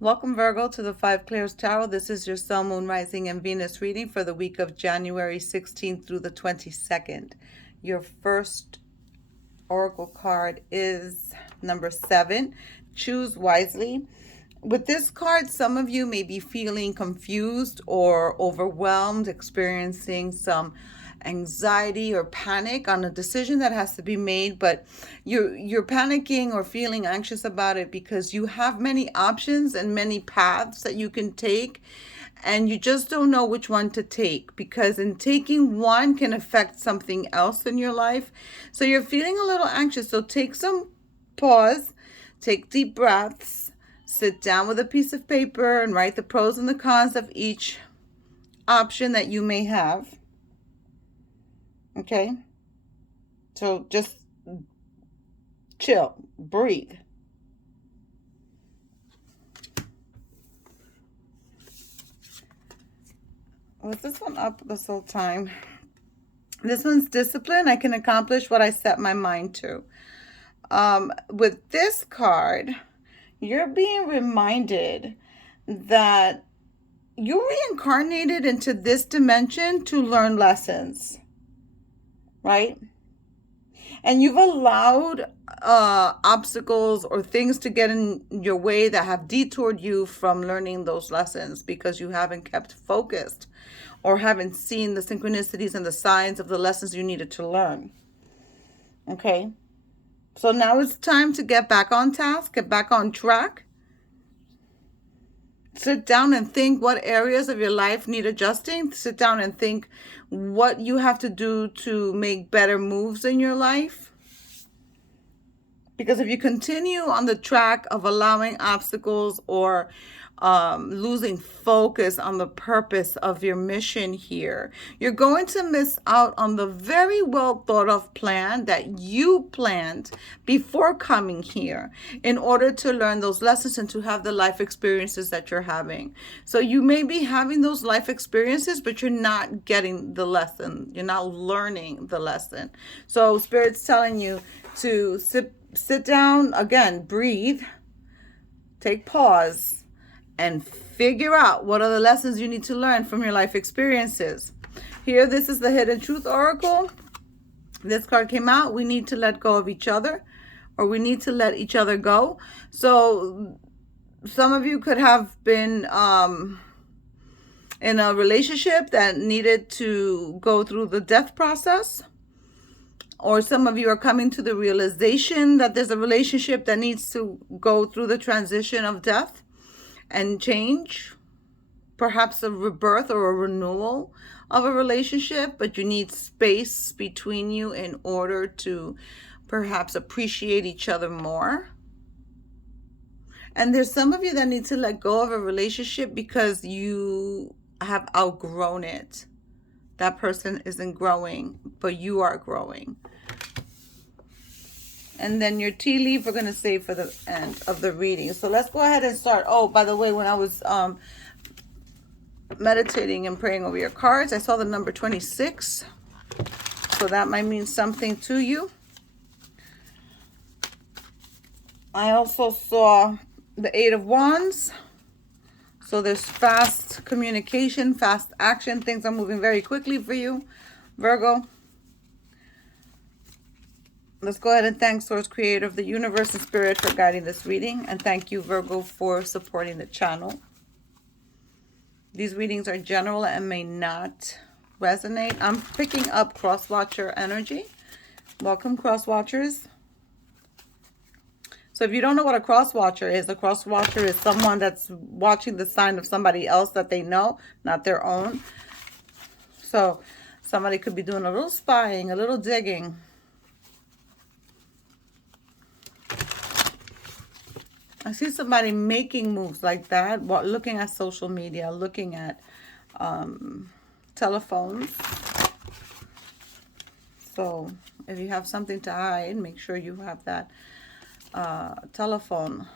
Welcome, Virgo, to the Five Clairs Tarot. This is your Sun, Moon, Rising, and Venus reading for the week of January 16th through the 22nd. Your first oracle card is number 7. Choose wisely. With this card, some of you may be feeling confused or overwhelmed, experiencing some anxiety or panic on a decision that has to be made, but you're panicking or feeling anxious about it because you have many options and many paths that you can take, and you just don't know which one to take, because in taking one can affect something else in your life. So you're feeling a little anxious. So take some pause, take deep breaths, sit down with a piece of paper and write the pros and the cons of each option that you may have. Okay? So just chill, breathe. Was this one up this whole time? This one's discipline. I can accomplish what I set my mind to. With this card, you're being reminded that you reincarnated into this dimension to learn lessons, right? And you've allowed obstacles or things to get in your way that have detoured you from learning those lessons because you haven't kept focused or haven't seen the synchronicities and the signs of the lessons you needed to learn. Okay? So now it's time to get back on task, get back on track. Sit down and think what areas of your life need adjusting. Sit down and think what you have to do to make better moves in your life. Because if you continue on the track of allowing obstacles or losing focus on the purpose of your mission here, you're going to miss out on the very well thought of plan that you planned before coming here in order to learn those lessons and to have the life experiences that you're having. So you may be having those life experiences, but you're not getting the lesson. You're not learning the lesson. So Spirit's telling you to sit down again, breathe, take pause, and figure out what are the lessons you need to learn from your life experiences. Here, this is the Hidden Truth Oracle. This card came out. We need to let go of each other, or we need to let each other go. So some of you could have been in a relationship that needed to go through the death process. Or some of you are coming to the realization that there's a relationship that needs to go through the transition of death and change, perhaps a rebirth or a renewal of a relationship, but you need space between you in order to perhaps appreciate each other more. And there's some of you that need to let go of a relationship because you have outgrown it. That person isn't growing, but you are growing. And then your tea leaf we're going to save for the end of the reading. So let's go ahead and start. Oh, by the way, when I was meditating and praying over your cards, I saw the number 26. So that might mean something to you. I also saw the 8 of Wands. So there's fast communication, fast action. Things are moving very quickly for you, Virgo. Let's go ahead and thank Source, Creator of the Universe and Spirit for guiding this reading. And thank you, Virgo, for supporting the channel. These readings are general and may not resonate. I'm picking up cross-watcher energy. Welcome, cross-watchers. So if you don't know what a cross-watcher is, a cross-watcher is someone that's watching the sign of somebody else that they know, not their own. So somebody could be doing a little spying, a little digging. I see somebody making moves like that, looking at social media, looking at telephones. So if you have something to hide, make sure you have that telephone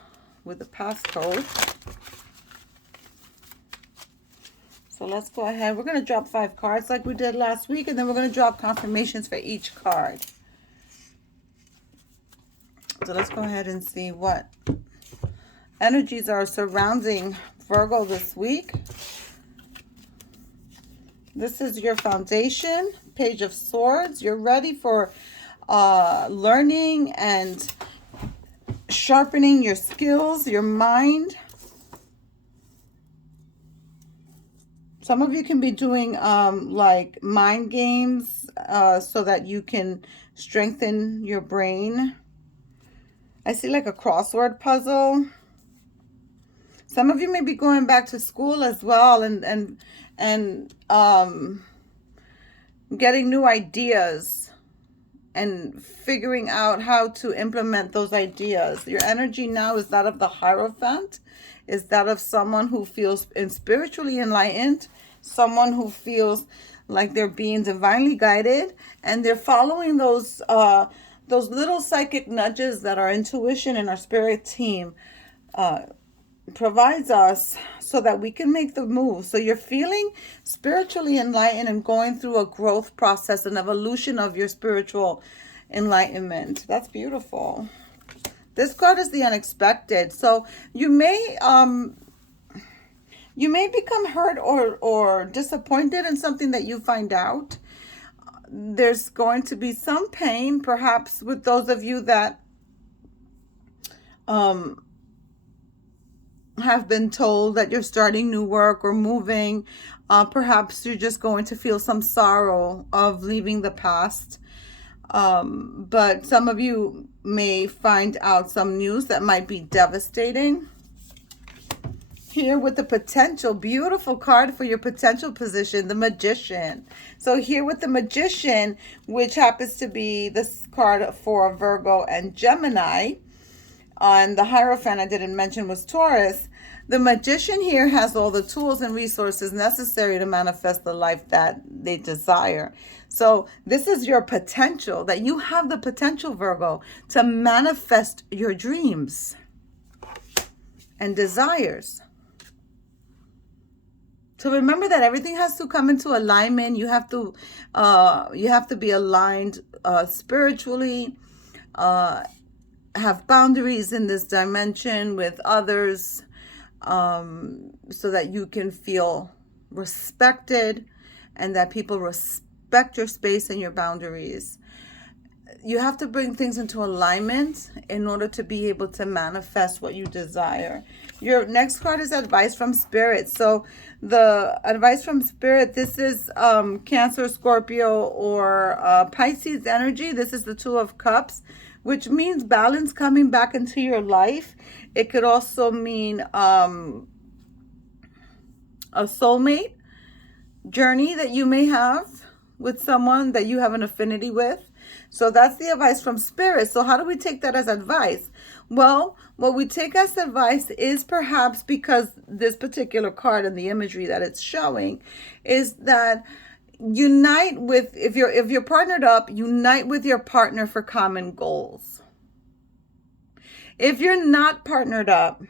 with the passcode. So let's go ahead. We're going to drop 5 cards like we did last week, and then we're going to drop confirmations for each card. So let's go ahead and see what energies are surrounding Virgo this week. This is your foundation, Page of Swords. You're ready for learning and sharpening your skills, your mind. Some of you can be doing like mind games so that you can strengthen your brain. I see like a crossword puzzle. Some of you may be going back to school as well and getting new ideas and figuring out how to implement those ideas. Your energy now is that of the Hierophant, is that of someone who feels spiritually enlightened, someone who feels like they're being divinely guided, and they're following those little psychic nudges that our intuition and our spirit team provides us so that we can make the move. So you're feeling spiritually enlightened and going through a growth process, an evolution of your spiritual enlightenment. That's beautiful. This card is the unexpected. So you may become hurt or disappointed in something that you find out. There's going to be some pain, perhaps with those of you that have been told that you're starting new work or moving. Perhaps you're just going to feel some sorrow of leaving the past. But some of you may find out some news that might be devastating. Here with the potential, beautiful card for your potential position, the Magician. So here with the Magician, which happens to be this card for Virgo and Gemini, and the Hierophant I didn't mention was Taurus. The Magician here has all the tools and resources necessary to manifest the life that they desire. So this is your potential, that you have the potential, Virgo, to manifest your dreams and desires. So remember that everything has to come into alignment. You have to be aligned spiritually, have boundaries in this dimension with others, so that you can feel respected and that people respect your space and your boundaries. You have to bring things into alignment in order to be able to manifest what you desire. Your next card is advice from Spirit. So the advice from Spirit, this is Cancer, Scorpio, or Pisces energy. This is the Two of Cups, which means balance coming back into your life. It could also mean a soulmate journey that you may have with someone that you have an affinity with. So that's the advice from Spirit. So how do we take that as advice? Well, what we take as advice is perhaps because this particular card and the imagery that it's showing is that unite with, if you're partnered up, unite with your partner for common goals. If you're not partnered up,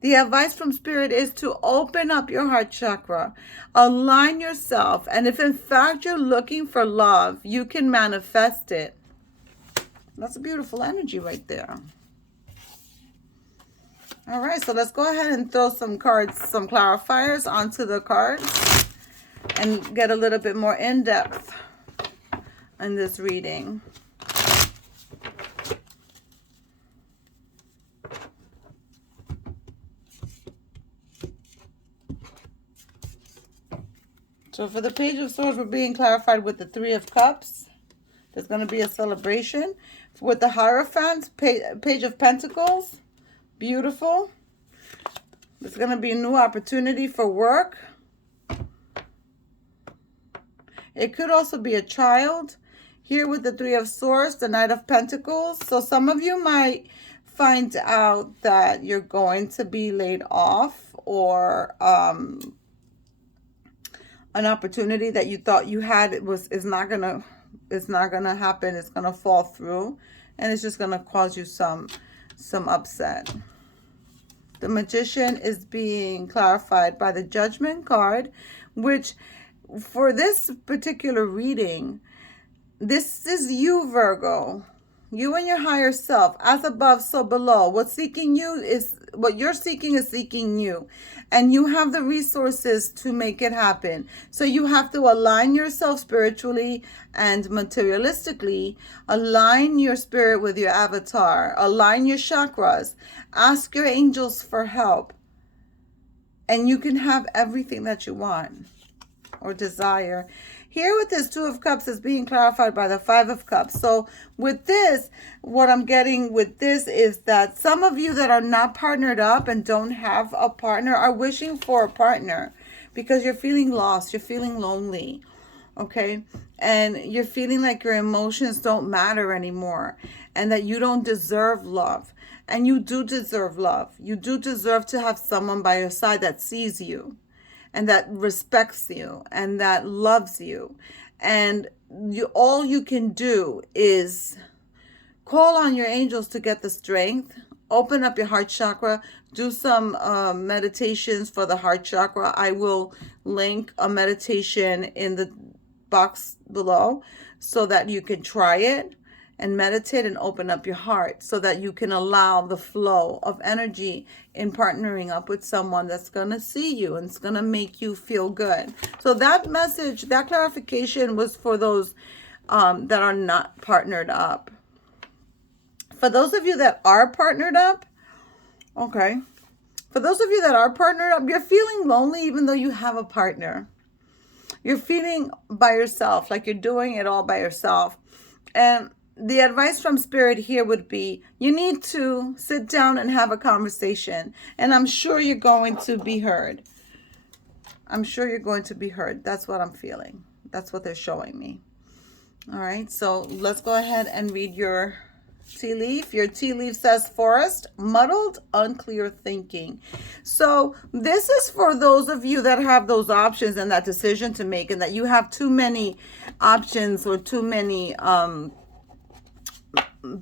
the advice from Spirit is to open up your heart chakra, align yourself, and if in fact you're looking for love, you can manifest it. That's a beautiful energy right there. All right, so let's go ahead and throw some cards, some clarifiers onto the cards and get a little bit more in-depth in this reading. So for the Page of Swords, we're being clarified with the Three of Cups. There's going to be a celebration. With the Hierophant, Page of Pentacles. Beautiful. There's going to be a new opportunity for work. It could also be a child. Here with the Three of Swords, the Knight of Pentacles. So some of you might find out that you're going to be laid off, or an opportunity that you thought you had is not gonna happen. It's gonna fall through, and it's just gonna cause you some upset. The Magician is being clarified by the Judgment card, which for this particular reading, this is you, Virgo. You and your higher self, as above, so below. What you're seeking is seeking you. And you have the resources to make it happen. So you have to align yourself spiritually and materialistically. Align your spirit with your avatar. Align your chakras. Ask your angels for help. And you can have everything that you want or desire. Here with this Two of Cups is being clarified by the Five of Cups. So with this, what I'm getting with this is that some of you that are not partnered up and don't have a partner are wishing for a partner because you're feeling lost, you're feeling lonely, okay? And you're feeling like your emotions don't matter anymore and that you don't deserve love. And you do deserve love. You do deserve to have someone by your side that sees you and that respects you and that loves you. And all you can do is call on your angels to get the strength. Open up your heart chakra. Do some meditations for the heart chakra. I will link a meditation in the box below so that you can try it and meditate and open up your heart so that you can allow the flow of energy in partnering up with someone that's going to see you and it's going to make you feel good. So that message, that clarification was for those that are not partnered up. For those of you that are partnered up, okay, for those of you that are partnered up, you're feeling lonely even though you have a partner. You're feeling by yourself, like you're doing it all by yourself. And the advice from Spirit here would be you need to sit down and have a conversation. And I'm sure you're going to be heard. I'm sure you're going to be heard. That's what I'm feeling. That's what they're showing me. All right, so let's go ahead and read your tea leaf. Your tea leaf says forest, muddled, unclear thinking. So this is for those of you that have those options and that decision to make and that you have too many options or too many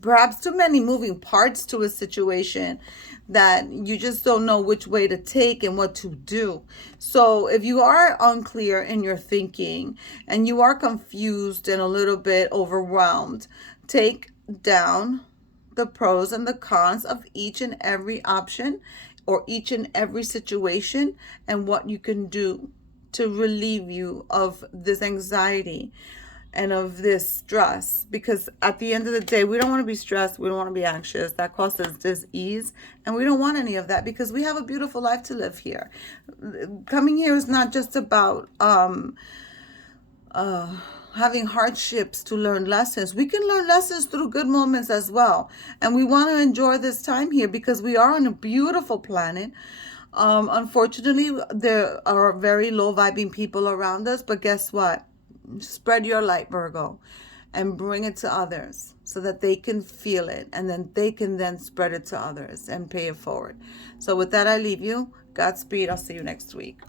perhaps too many moving parts to a situation that you just don't know which way to take and what to do. So if you are unclear in your thinking and you are confused and a little bit overwhelmed, take down the pros and the cons of each and every option or each and every situation and what you can do to relieve you of this anxiety and of this stress, because at the end of the day, we don't want to be stressed. We don't want to be anxious. That causes dis-ease, and we don't want any of that because we have a beautiful life to live here. Coming here is not just about having hardships to learn lessons. We can learn lessons through good moments as well, and we want to enjoy this time here because we are on a beautiful planet. Unfortunately, there are very low vibing people around us, but guess what? Spread your light, Virgo, and bring it to others so that they can feel it and then they can then spread it to others and pay it forward. So with that, I leave you. Godspeed. I'll see you next week.